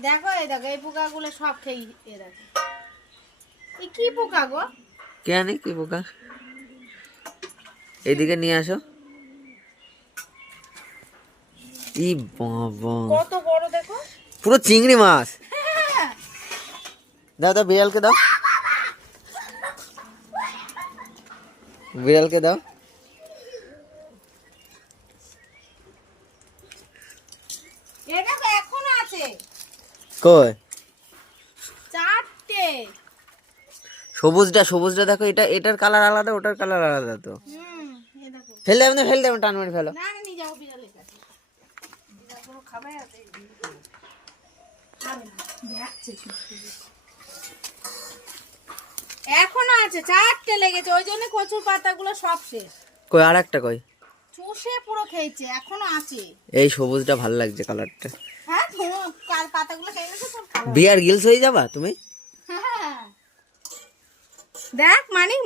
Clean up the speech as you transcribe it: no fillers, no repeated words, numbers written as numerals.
দেখো এই পোকাগুলো সব খেয়ে দেখো এই কি পোকা গো? কে জানে কি পোকা। এইদিকে নিয়ে আসো। ই বাবা, কত বড় দেখো। পুরো চিংড়ি মাছ। দাও দাও, বিড়ালকে দাও, বিড়ালকে দাও। এটা তো এখনো আছে। কই? 4টে। সবুজটা দেখো, এটার কালার আলাদা, ওটার কালার আলাদা তো। এই দেখো। ফেল দেবেন, টান মেরে ফেলো। না নিয়ে যাও বিড়ালের কাছে। বিড়ালগুলো খাবে আছে। খাবে না, যাচ্ছে শুধু। এখনো আছে, 4টে লেগেছে, ওই জন্য কচুর পাতাগুলো সব শেষ। কই আর একটা কই? চুষে পুরো খেয়েছে, এখনো আছে। এই সবুজটা ভালো লাগছে কালারটা। হ্যাঁ কাল পাতাগুলো খেয়ে গেছে সব খারাপ। বিয়ার গিলস হয়ে যাবা তুমি। হ্যাঁ দেখ মানিক